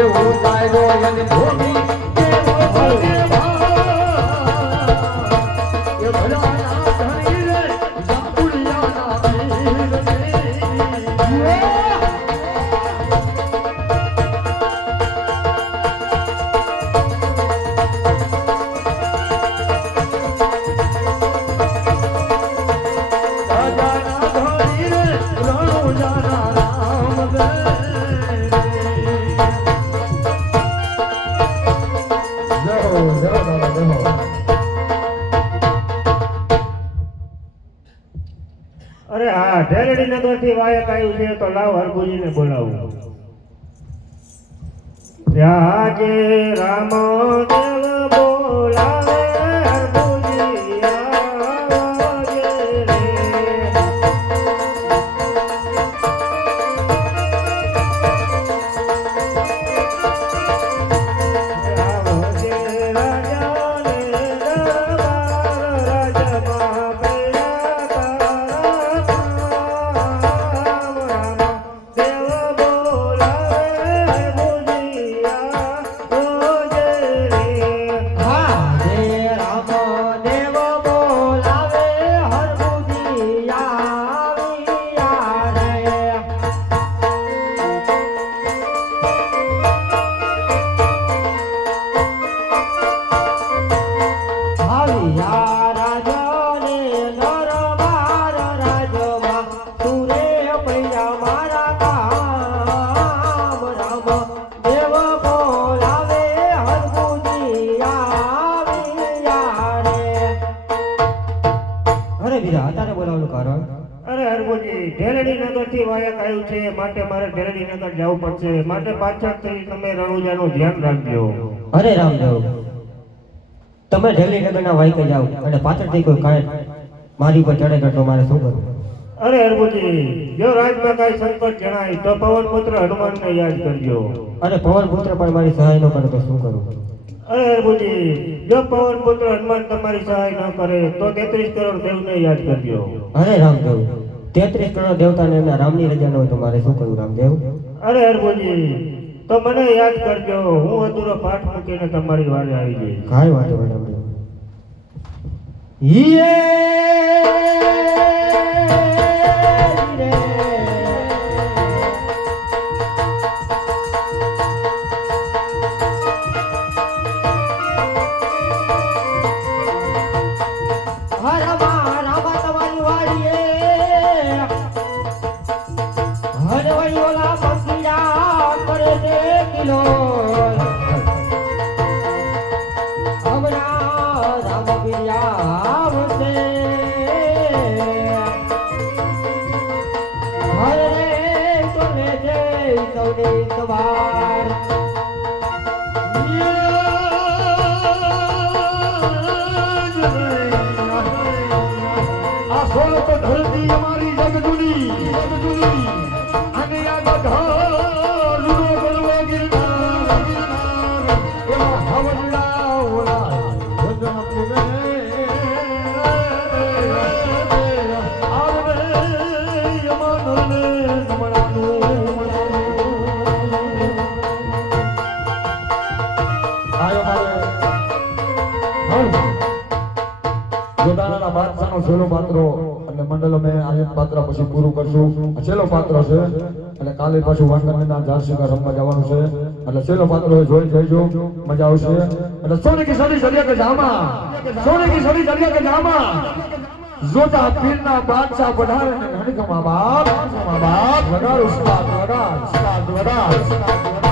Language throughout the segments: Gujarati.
એવું કાયદો અને ભૂમિ અરે હા ઢેરડી નગર થી વાયક આવ્યું છે તો લાવ હરગુજીને બોલાવું. આજે રામ દેવ બોલાવે હરગુજી આવજે રે. આવજે રાજાને દરબાર રાજમાં માટે મારે ઢેરડી નગર જવું પડશે. માટે પાછળથી તમે રણુજાનું ધ્યાન રાખજો. અરે રામદેવ, તમે ઢેરડી નગરના વાઈકે જાઓ અને પાછળથી કોઈ કાંઈ મારી પર ચડે કરતો મારે શું કરવું? અરે હરભુજી, જો રાજમાં કાંઈ સંકટ જણાય તો પવન પુત્ર હનુમાનને યાદ કરજો. અરે પવન પુત્ર પણ મારી સહાય ન કરે તો શું કરું? અરે હરભુજી, જો પવન પુત્ર હનુમાન તમારી સહાય ન કરે તો 33 કરોડ દેવને યાદ કરજો. અરે રામદેવ, 33 કરોડ દેવતાને એમના રામની રજા ન હોય તો મારે શું કરવું રામદેવ? અરે હરભુજી, તો મને યાદ કરજો. હું અધૂરો પાઠ મૂકીને તમારી વારે આવી જઈશ. કાંઈ વાંધો નહીં રામદેવ. છેલ્લો પાત્રો એટલે મંડળ અમે આજે પાત્ર પછી પૂરું કરશું. છેલ્લો પાત્ર છે એટલે કાલે પાછું વાંકણના ઝારસીકા રમવા જવાનું છે. એટલે છેલ્લો પાત્ર જોઈ જઈજો, મજા આવશે. એટલે સોને કી સડી સડિયા કે જામા, સોને કી સડી સડિયા કે જામા, જોતા પીરના બાદશાહ પધારે ને હણીકમા બાપ વગાડ ઉસ્તાદ વગાડ ઉસ્તાદ વગાડ ઉસ્તાદ વગાડ.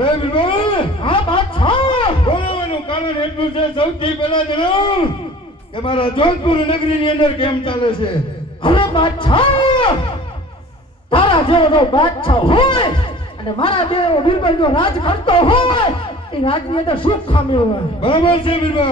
અરે બિરબલ હા બાદશાહ બોલાવવાનું કારણ એટલું છે સૌથી પહેલા જણાવ કે મારા જોધપુર નગરીની અંદર કેમ ચાલે છે અરે બાદશાહ તારા જેવો જો બાદશાહ હોય અને મારા દેવો બિરબલ જો રાજ કરતો હોય એ રાજની અંદર સુખ ખામી હોય બરાબર છે બિરબલ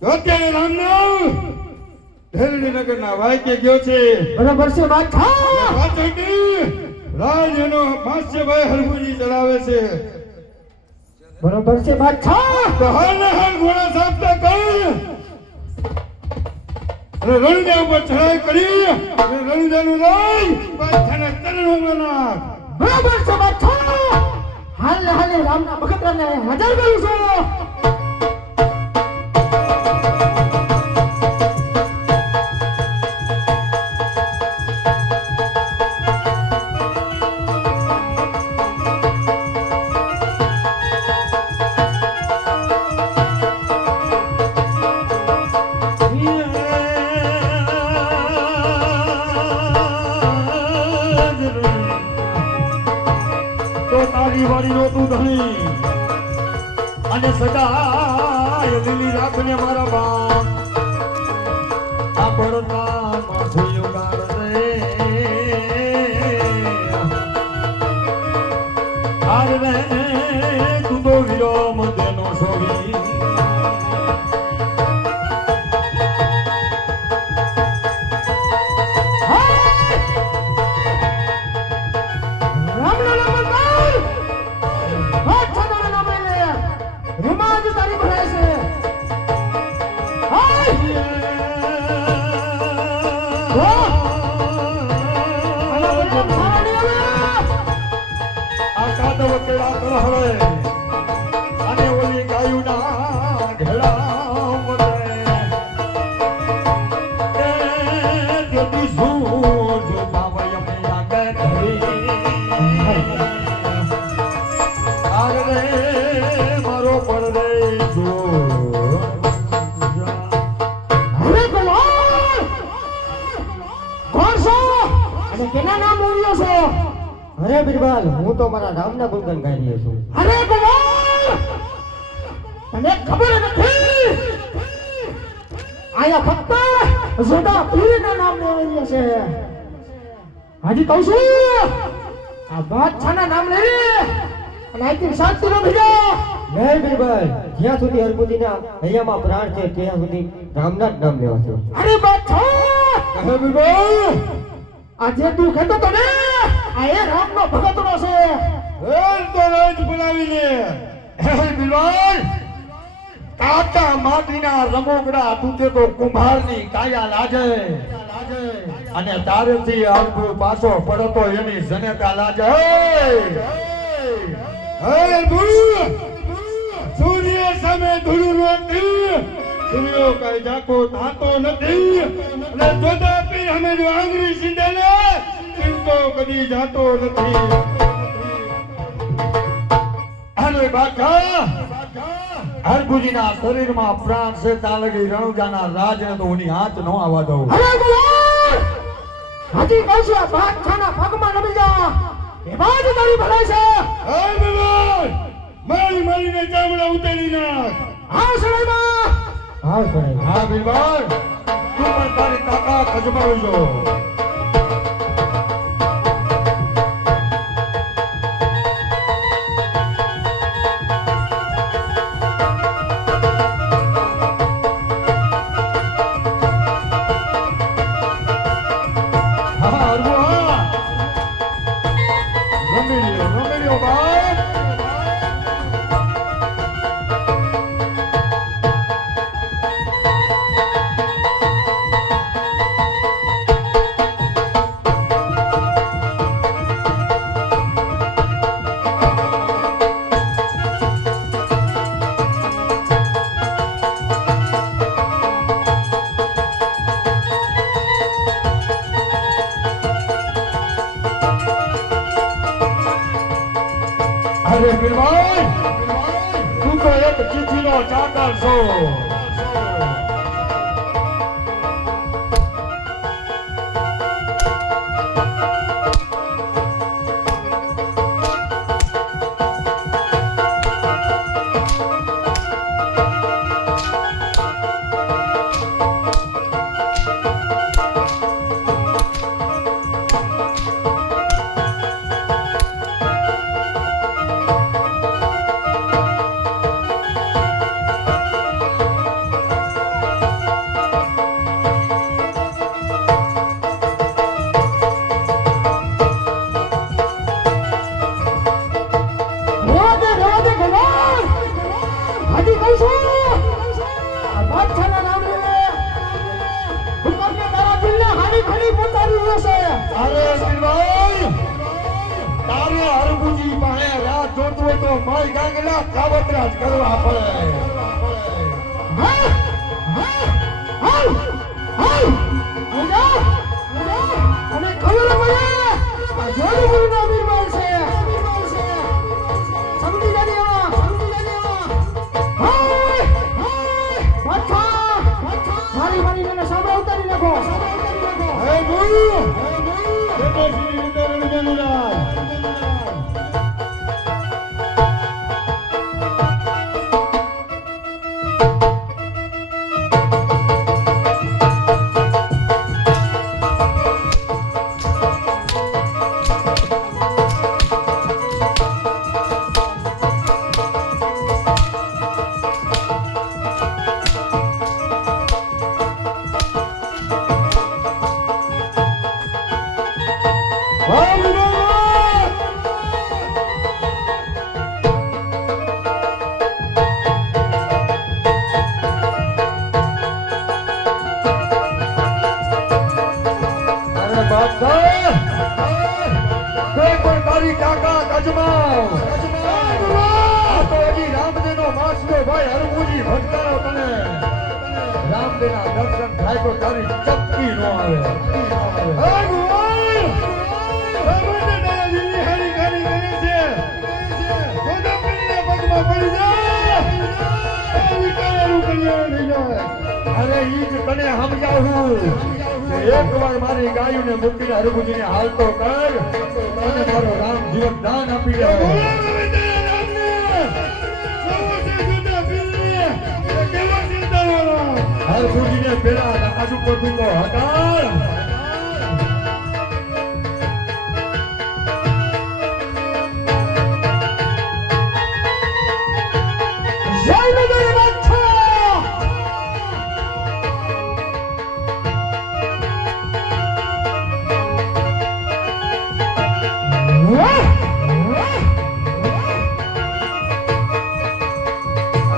તો અત્યારે રામનામ ધેરડી નગરના વાયકે ગયો છે બરાબર છે બાદશાહ પાછળથી રાજ એનો માસ્યભાઈ હરભુજી ચલાવે છે બરાબર છે બાદશાહ તો હાલ ને હાલ ઘોડા સાફતા કર અને રણુજા ઉપર ચઢાઈ કરી અને રણુજાનું રાજ બાદશાહના ચરણોમાં નાખ બરાબર છે બાદશાહ હાલ ને હાલ રામના બખતરાને હાજર કરું છું તો તારી વાડીનો તું ધણી અને સદાય લીલી રાખને મારા બાપ આ બળના માથું ગાળ રે હાર રે તું તો વિરામ તેનો સોવી રામનો નામ બોલ બાદશાહનો નામ લે રિમાજ તારી ભરાય છે હાય અલા બોલ ખાવાની આવે આ કાદવ કેળા કહળે અને ઓલી ગાયુના ઘેડા વળે એ જ્યોતિ સૂર જો પાવય મે આગળ ધરી આગ રે મારો પડ રે જો અરે બોલ કોણ છો અને કેના નામ બોલ્યો છો અરે બિરબલ હું તો મારા રામના ગુણગાન ગાઈ રહ્યો છું અરે બોલ તને ખબર નથી આયા ફક્ત જોડા પીરના નામ લેવાય છે હાજી કહું છું આ બાદશાહના નામ લેવી અને આથી શાંતિ નો ભીજો નહીં બિરબલ જ્યાં સુધી હરભુજીના હૈયામાં પ્રાણ છે ત્યાં સુધી રામના જ નામ લેવા છે અરે બાદશાહ કહે બિરબલ આજે તું કહેતો તો ને આ એ રામનો ભગતનો છે રેલ તો રાજ બોલાવી લે હે બિલાલ કાકા માટીના રમોગડા તૂટે તો કુંભારની કાયા લાજે અને તારેથી અલ્પ પાછો પડતો એની જનેતા લાજે હે ભૂ સૂર્ય સામે ધૂળ રોટી સૂર્યો કઈ જાકો થાતો નથી અને જોતા પી અમે જો આંગળી સીંધે લે તો કદી જાતો નથી અરે બાકા હરભુજીના શરીરમાં પ્રાણ છે ત્યાં લગી રણુજાના રાજને તો ઉની હાથ ન આવવા દઉં અરે બોલ હાજી કહું છું આ બાદશાહના પગમાં નમી જા એમાં જ તારી ભલાઈ છે હે બિરબલ મારી મારીને ચામડા ઉતરી નાખ આ સમયમાં હા કરાય હા બિરબલ તું પણ તારી તાકાત અજમાવજો હા અરબુ હા રમી લ્યો ભાઈ અરે બિરબલ તું તો એક ચીઠીનો ચાકર છો હજી કહું છું આ બાદશાહના નામ લે હુકમને તારા દિલને હાની ખડી પહોંચાડી દેશે અરે બિરબલ, તારે હરભુજી પાસે રાત જોતું હોય તો માય ગાંગલા કાવતરા જ કરવા પડે. હા હાલ હાલ આજા અને ખબર પડે આ જોડું બિરબલ છે સમજી જાજે હાય બાદશાહ મારી મને સાંભળા ઉતારી નાખો હે ગુરુ, જય શ્રી ઇન્દ્રનંદનરાય. અરે બાદશાહ, કોઈ પણ તારી તાકાત અજમાવ. આ તો હજી રામદેવનો માસનો ભાઈ હરભુજી ભટકારો તને. રામદેવના દર્શન થાય તો તારી ચપટી નો આવે. હે ભગવાન, ભગવાનને તારા દિલની હારી ખારી કરે છે. ખોટા પડીને પગમાં પડી જા. એ વિકારાનું કલ્યાણ થઈ જાય. અરે ઈ જ તને સમજાવું કે એકવાર મારી ગાયોને મૂકીને હરભુજીને હાલતો કર અને મારો રામ જીવન દાન આપી દે. હરભુજીને પેલા આજુ પડતું હટાડ. જય નગર બાદશાહ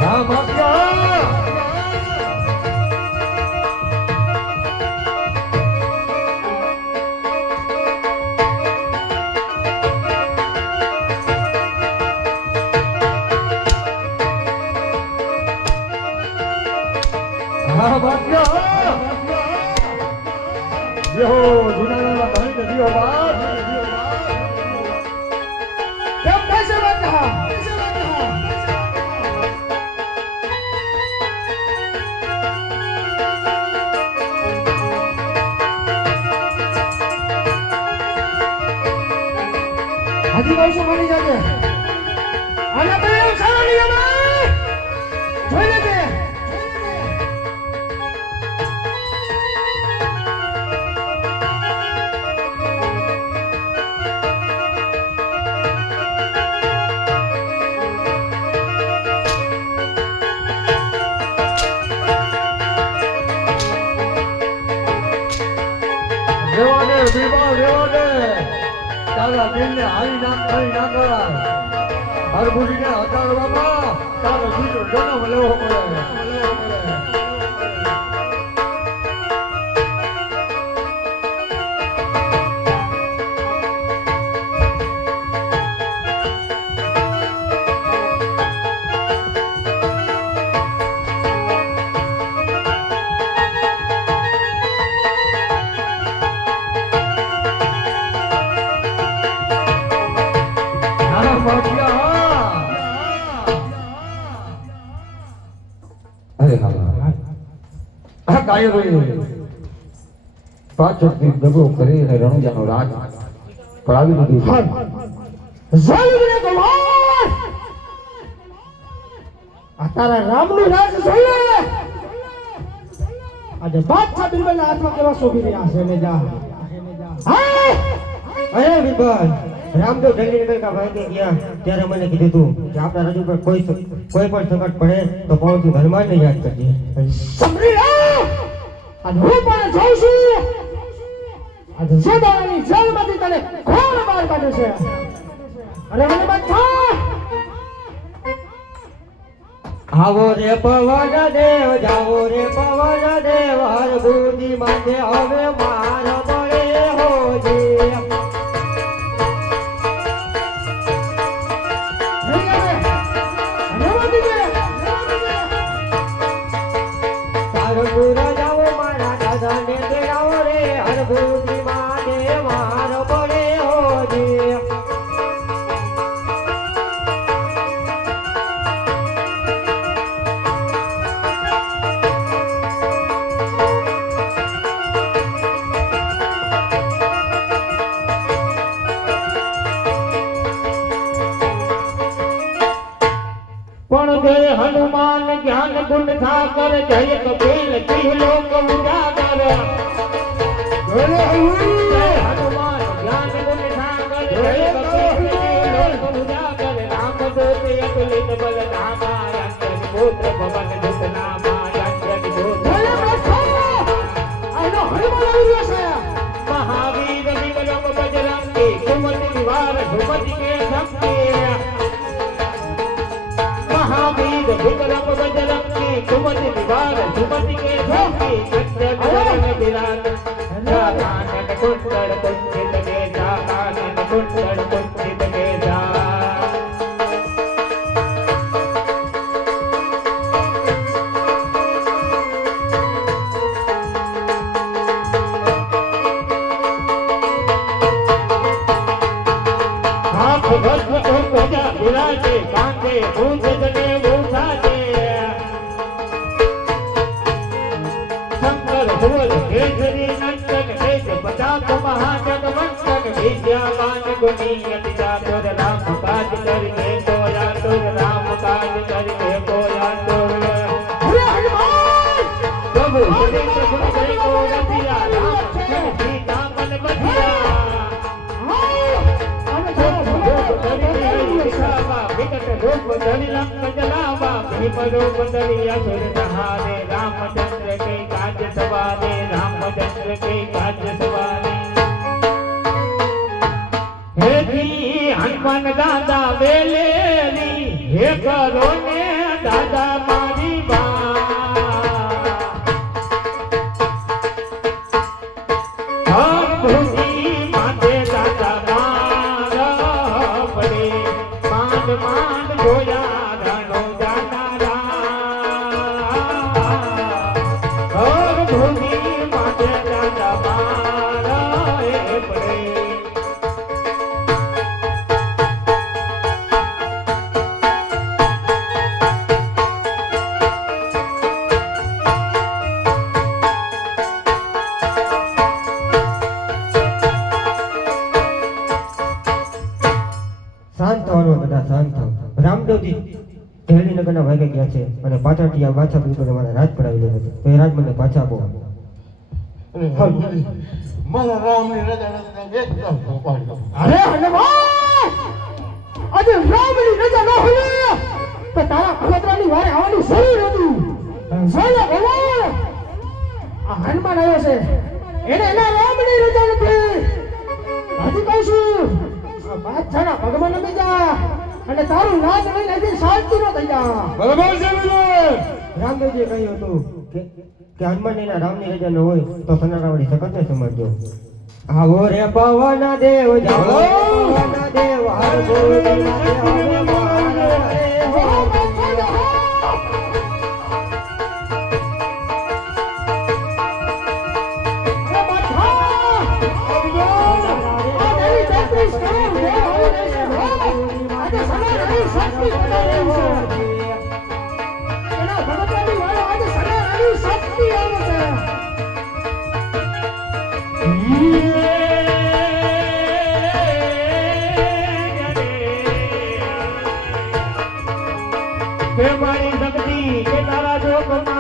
રામ આપ્યા. રામ આપ્યા. જેહો જુનાગઢમાં ઘણી નદીઓ બાદ કેમ થાય છે બાદશાહ હજી કહું છું માની જાજે આના તો એવું સારા નિયમ જોઈ લેજે રેવા દે બિરબલ, રેવા દે. તારા દિલને હારી ના કરાય. હરભુજીને હટાડવામાં તારો બીજો જન્મ લેવો પડે. પાછળથી દગો કરીને રણુજાનો રાજ પડાવી દીધું છે. ઝાલિમને કમાલ આ તારા રામનું રાજ જોઈ લે આજે બાદશાહ બિરબલના હાથમાં કેવા શોભી રહ્યા છે ને જા હા અરે બિરબલ, રામદેવ દિલ્હી નગર ભાઈ કે ગયા ત્યારે મને કીધું તું કે આપણા રજૂ પર કોઈ પણ સંકટ પડે તો પહોંચી હનુમાન ને યાદ કરજે. સમરી લે અને હું પણ જાઉં છું આજે જોડાવાની જેલમાંથી તને કોણ બહાર કાઢે છે અરે મને બાદશાહ આવો રે પવન દેવ જાવો રે પવન દેવ હર બુદ્ધિ માટે હવે માર મળે હોજી સારંગપુર જાવો મારા દાદાને તેડાવો રે હર બુદ્ધિ માટે માર મળે હોજી પણ જય હનુમાન જ્ઞાન ગુણ સાગર જય કપિલ કી લોક ઉજાગર જય હનુમાન જ્ઞાન ગુણ સાગર જય કપિલ કી લોક ઉજાગર રામ દૂત અતુલિત બલ ધામા અંતર પુત્ર ભવન દૂત નામા અંતર દૂત આનો હનુમાન આવ્યો છે મહાવીર વિક્રમ બજરંગી સુમતિ નિવાર સુમતિ કે શક્તિ महावीर विक्रम बजरंगी सुमति निवार सुमति के शक्ति चंद्र विराट जाकानन कुंडल कुंजित के जाकानन कुंडल कुंजित के जा हाथ भस्म को ध्वजा विराजे कांधे भूज जने भूषाजे शंकर धवल केसरी नंदन तेज पताक महाजग वंदन विद्यावान गुणी अति चातुर राम काज करके कोया तुर राम काज करके कोया तुर अरे हनुमान प्रभु सदैव सुन गए को रतिया राम सीता मन बधिया रूप धरि लंक जलावा भीम रूप धरि असुर सहारे रामचंद्र के काज सवारे रामचंद्र के काज सवारे हे जी हनुमान दादा वेलेली हे करो ने दादा मारी बात भूजी माते दादा मान गोया धनो जाना और भूमि माते दादा मारा पड़े શાંત થવાનું બધા શાંત થાવ રામદેવજી ધેલીનગરના ભાગે ગયા છે અને પાછળથી આ પાછા બિલકુલ અમારા રાજ પડાવી દીધો છે તો એ રાજ મને પાછા આપો મારા રામની રજા એકદમ ઉપાડ્યો. અરે હનુમાન આજે રામની રજા ન હોય તો તારા ખતરાની વારે આવવાની જરૂર હતી જોલે ભગવાન આ હનુમાન આવ્યો છે એને એના રામની રજા નથી હજી કહું છું આ બાદશાહના ભગવાન નમી જા અને તારું રાજ લઈને હજી શાંતિ નો થઈ જા બરાબર છે વિજય. રામદેવજીએ કહ્યું હતું કે હનુમાનજીના રામની રજા ન હોય તો સનારાવળી સખતને સમજજો આવો રે પવન દેવ જાઓ પવન દેવ હર ગોરી નાથે હવે માર રે હો કે મારી શક્તિ કે તારા જોગમાં